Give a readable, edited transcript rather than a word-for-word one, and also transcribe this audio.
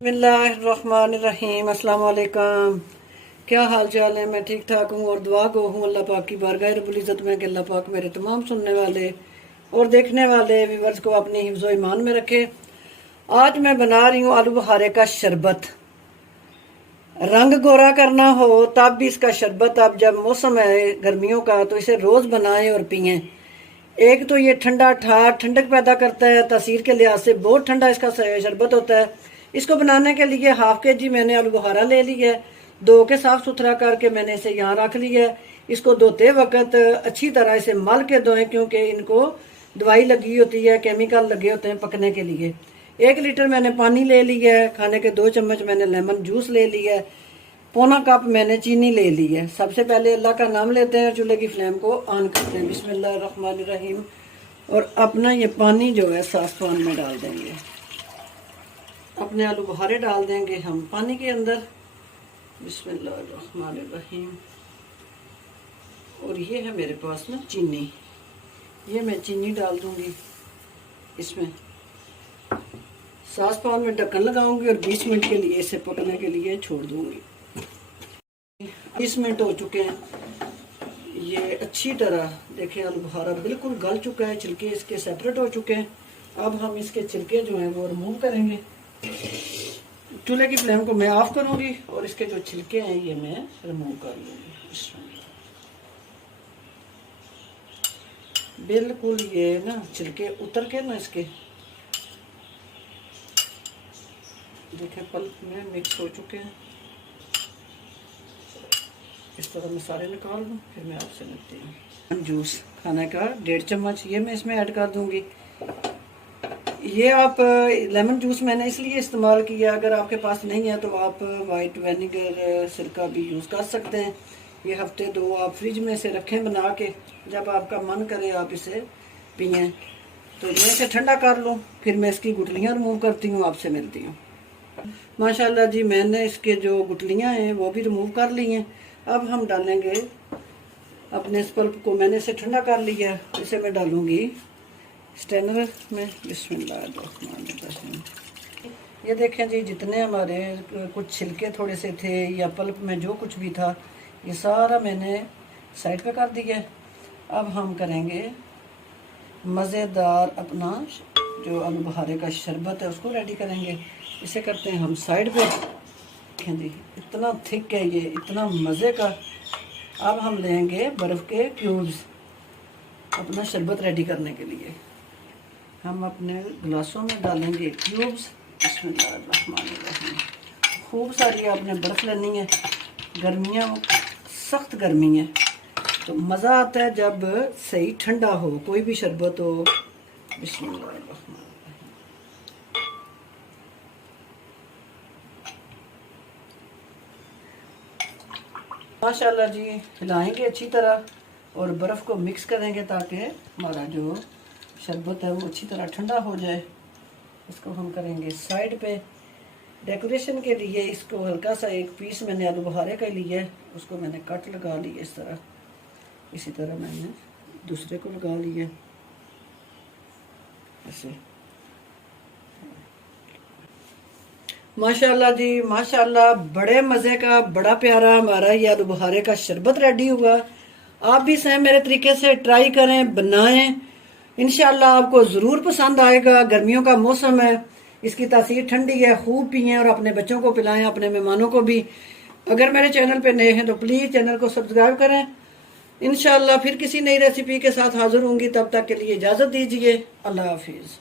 बिस्मिल्लाहिर्रहमानिर्रहीम। अस्सलाम वालेकुम। क्या हाल चाल है? मैं ठीक ठाक हूँ और दुआ गो हूँ अल्लाह पाक की बारगाह रब्बुल इज़्ज़त में कि अल्लाह पाक मेरे तमाम सुनने वाले और देखने वाले व्यूअर्स को अपनी हिफ्ज़ो ईमान में रखे। आज मैं बना रही हूँ आलू बुखारे का शरबत। रंग गोरा करना हो तब भी इसका शरबत, अब जब मौसम है गर्मियों का तो इसे रोज़ बनाएं और पिएं। एक तो ये ठंडा ठंडक पैदा करता है, तासीर के लिहाज से बहुत ठंडा इसका शरबत होता है। इसको बनाने के लिए 1/2 kg मैंने आलू बुखारा ले लिया है। धो के साफ सुथरा करके मैंने इसे यहाँ रख लिया है। इसको धोते वक्त अच्छी तरह इसे मल के धोएं, क्योंकि इनको दवाई लगी होती है, केमिकल लगे होते हैं पकने के लिए। 1 लीटर मैंने पानी ले लिया है। खाने के 2 चम्मच मैंने लेमन जूस ले लिया है। पौना कप मैंने चीनी ले ली है। सबसे पहले अल्लाह का नाम लेते हैं, चूल्हे की फ्लेम को ऑन करते हैं। बिस्मिल्लाहिर्रहमानिर्रहीम। और अपना ये पानी जो है साफ पान में डाल देंगे। अपने आलू बुखारे डाल देंगे हम पानी के अंदर। बिस्मिल्लाहिर्रहमानिर्रहीम। और ये है मेरे पास ना चीनी, ये मैं चीनी डाल दूंगी इसमें। सास पान में ढक्कन लगाऊंगी और 20 मिनट के लिए इसे पकने के लिए छोड़ दूंगी। 20 मिनट हो चुके हैं। ये अच्छी तरह देखें आलू बुखारा बिल्कुल गल चुका है, छिलके इसके सेपरेट हो चुके हैं। अब हम इसके छिलके जो हैं वो रिमूव करेंगे। चूल्हे की फ्लेम को मैं ऑफ करूंगी और इसके जो छिलके हैं ये मैं रिमूव कर लूंगी। बिल्कुल ये ना छिलके उतर के ना इसके देखें पल्प में मिक्स हो चुके हैं। इस तरह मैं सारे निकाल दूँ, फिर मैं आपसे मिलती हूँ। जूस खाने का 1.5 चम्मच ये मैं इसमें ऐड कर दूंगी। ये आप लेमन जूस मैंने इसलिए इस्तेमाल किया, अगर आपके पास नहीं है तो आप वाइट विनेगर सिरका भी यूज़ कर सकते हैं। ये हफ्ते 2 आप फ्रिज में से रखें बना के, जब आपका मन करे आप इसे पिएँ। तो मैं इसे ठंडा कर लूँ, फिर मैं इसकी गुठलियाँ रिमूव करती हूँ, आपसे मिलती हूँ। माशाल्लाह जी मैंने इसके जो गुठलियाँ हैं वो भी रिमूव कर ली हैं। अब हम डालेंगे अपने इस पल्प को, मैंने इसे ठंडा कर लिया, इसे मैं डालूंगी स्ट्रेनर में। बिस्मिल्लाहिर्रहमानिर्रहीम। ये देखें जी, जितने हमारे कुछ छिलके थोड़े से थे या पल्प में जो कुछ भी था ये सारा मैंने साइड पे कर दिया। अब हम करेंगे मज़ेदार अपना जो आलू बुखारे का शरबत है उसको रेडी करेंगे। इसे करते हैं हम साइड पे। देखें जी इतना थिक है ये, इतना मज़े का। अब हम लेंगे बर्फ़ के क्यूब्स अपना शरबत रेडी करने के लिए। हम अपने गिलासों में डालेंगे क्यूब्स। बिस्मिल्लाहिर्रहमानिर्रहीम। खूब सारी आपने बर्फ़ लेनी है। गर्मियाँ सख्त गर्मी है तो मज़ा आता है जब सही ठंडा हो, कोई भी शरबत हो। बिस्मिल्लाहिर्रहमानिर्रहीम। माशाल्लाह जी हिलाएंगे अच्छी तरह और बर्फ़ को मिक्स करेंगे ताकि हमारा जो शरबत है वो अच्छी तरह ठंडा हो जाए। इसको हम करेंगे साइड पे। डेकोरेशन के लिए इसको हल्का सा एक पीस मैंने आलू बुखारे का लिया है, उसको मैंने कट लगा लिया इस तरह। इसी तरह मैंने दूसरे को लगा लिया ऐसे। माशाल्लाह जी माशाल्लाह, बड़े मज़े का बड़ा प्यारा हमारा ये आलू बुखारे का शरबत रेडी हुआ। आप भी सेम मेरे तरीके से ट्राई करें, बनाएं। इंशाल्लाह आपको ज़रूर पसंद आएगा। गर्मियों का मौसम है, इसकी तासीर ठंडी है। खूब पिएं और अपने बच्चों को पिलाएं, अपने मेहमानों को भी। अगर मेरे चैनल पे नए हैं तो प्लीज़ चैनल को सब्सक्राइब करें। इंशाल्लाह फिर किसी नई रेसिपी के साथ हाजिर होंगी, तब तक के लिए इजाज़त दीजिए। अल्लाह हाफिज़।